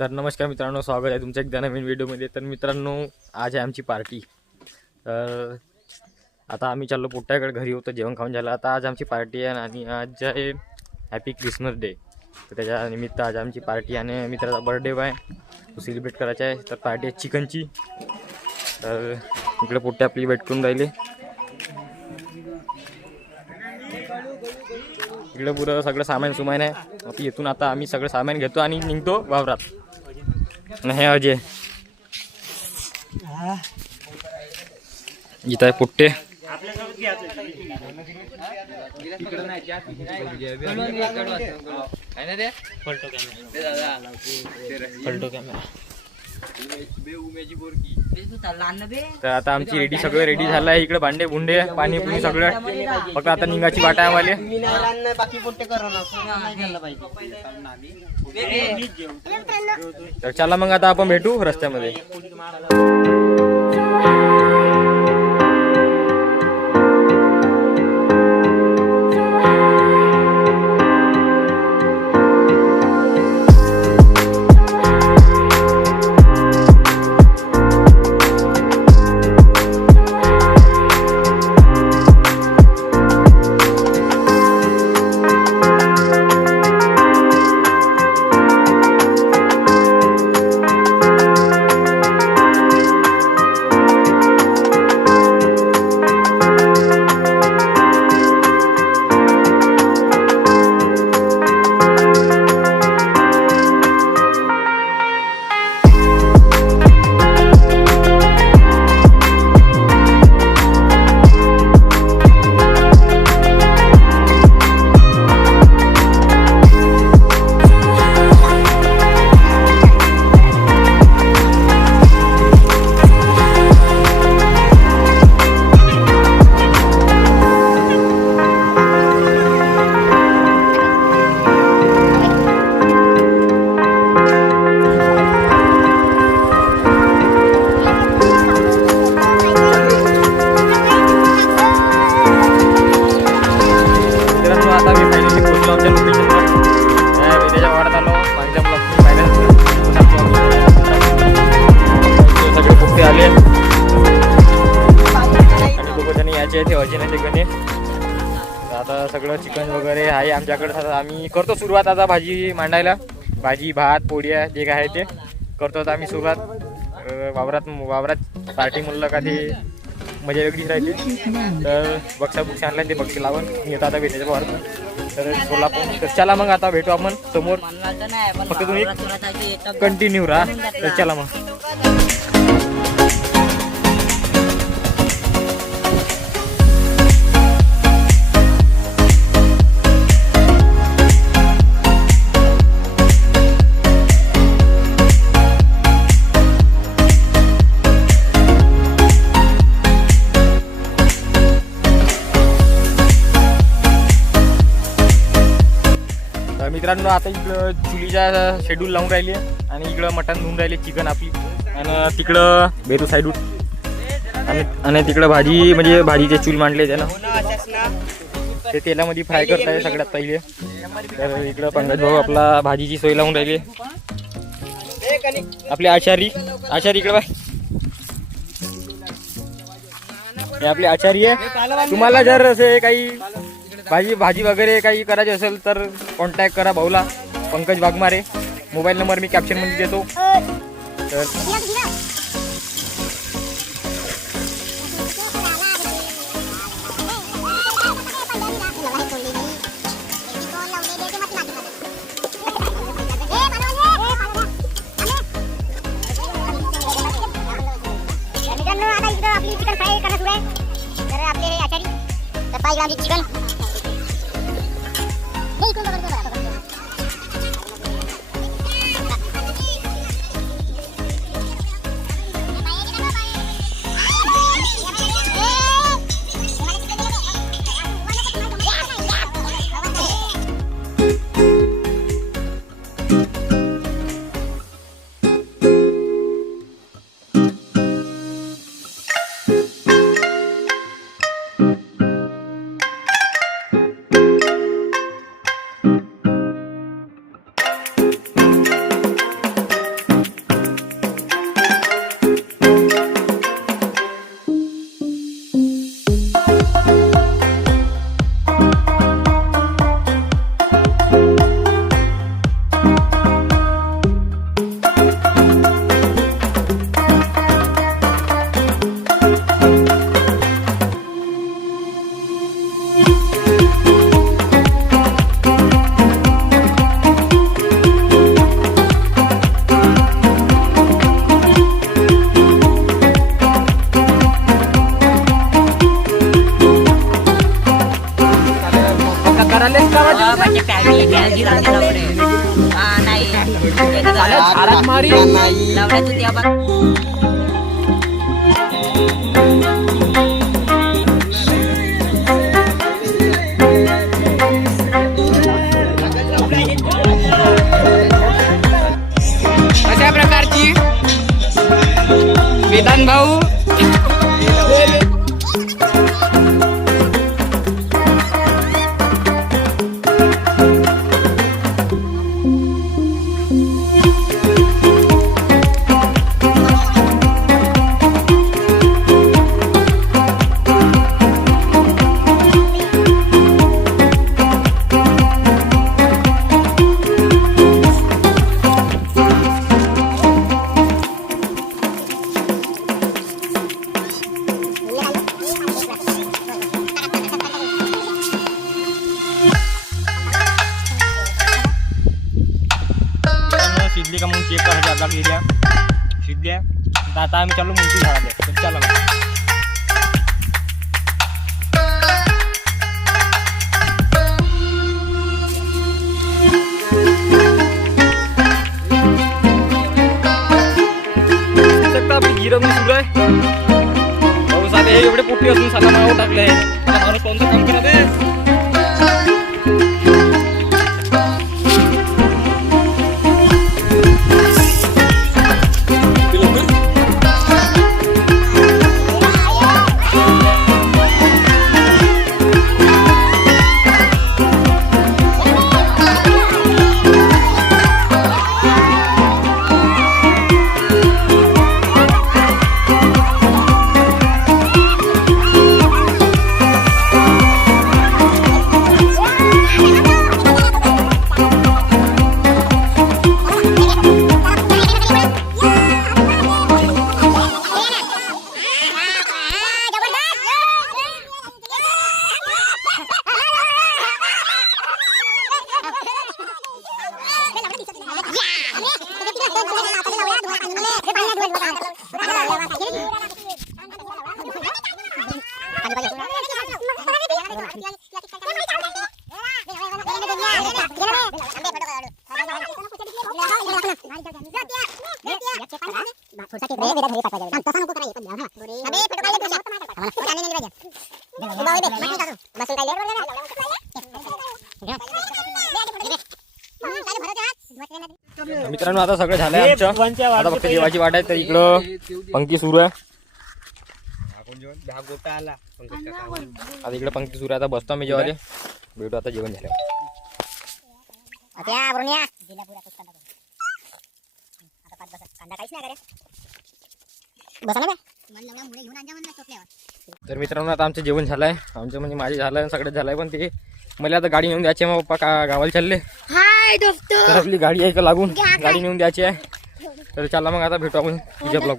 तर नमस्कार मित्रांनो, स्वागत आहे तुमच्या एकदा नवीन व्हिडिओमध्ये। तर मित्रांनो, आज आहे आमची पार्टी। तर आता आम्ही चाललो पोट्ट्याकडे, घरी होतं जेवण खाऊन झालं। आता आज आमची पार्टी आहे आणि आज आहे हॅपी क्रिसमस डे। तर त्याच्या निमित्त आज आमची पार्टी आणि मित्राचा बर्थडे आहे, तो सेलिब्रेट करायचा आहे। तर पार्टी आहे चिकनची। तर इकडे पोट्टे आपली वेट करून राहिले। इकडे पुरं सगळं सामान सुमान आहे। आता इथून आता आम्ही सगळं सामान घेतो आणि निघतो वावरात। हे अजय इथं आहे पोट्टे। तर आता आमची रेडी, सगळं रेडी झालं आहे। इकडे भांडे बुंडे पाणी पुणी सगळं, फक्त आता निघाची वाट आहे आम्हाला। तर चला मग आता आपण भेटू रस्त्यामध्ये। आता सगळं चिकन वगैरे आहे आमच्याकडे। आता आम्ही करतो सुरुवात आता भाजी मांडायला। भाजी भात पोळ्या जे काय आहे ते करतो आता आम्ही सुरुवात। वावरात पार्टी म्हणलं का ते मजा वेगळीच राहते। तर बक्षा बुक्स आणला ते बक्षी लावून मी येतो आता भेटायच्या वर। तर सोलापूर, तर चला मग आता भेटू आपण समोर, फक्त तुम्ही कंटिन्यू राहा। तर चला मग। मित्रांनो, आता इकडं चुलीच्या शेड्यूल लावून राहिली आणि इकडं मटण धुवून राहिले चिकन आपली, आणि तिकडं बेरू साईडून आणि तिकडं भाजी, म्हणजे भाजीचे चूल मांडले त्याला, ते तेलामध्ये फ्राय करताय सगळ्यात पहिले। तर इकडं पंकज भाऊ आपला भाजीची सोय लावून राहिली। आपले आचारी इकडे बाय, हे आपले आचारी आहे। तुम्हाला जर असे काही भाजी वगैरे काही करायचे असेल तर कॉन्टॅक्ट करा भाऊला, पंकज वाघमारे। मोबाईल नंबर मी कॅप्शनमध्ये देतो। तर आपली चिकन फ्राय करणं सुरू आहे। तर आपले हे आचारी, तर पाहिजे आमची चिकन हारात मारी अशा प्रकारची वेदांत भाऊ शिजली का मग चेक करायची आपला गेल्या शिजल्या तर आता आम्ही चाललो मुंगटी झाडाले तर चला मग. आपली गिरवणी सुरू आहे पाऊस आले हे एवढे पोटी असून साला माव टाकले माणूस कोणतं काम करत आहे. मित्रांनो आता सगळं झालंय आमचं आता फक्त जेवायची वाट आहे तर इकडं पंक्ती सुरू आहे. आता इकडे पंक्ती सुरू आहे आता बसतो आम्ही जेवायला भेटू आता जेवण झालं. तर मित्रांनो आता आमचं जेवण झालंय आमचं म्हणजे माझे झालंय सगळं झालंय पण ते मला आता गाडी नेऊन द्यायची आहे. मग पप्पा गावाला चालले तर आपली गाडी आहे का लागून गाडी नेऊन द्यायची आहे तर चला मग आता भेटू आपण तुझ्या ब्लॉग.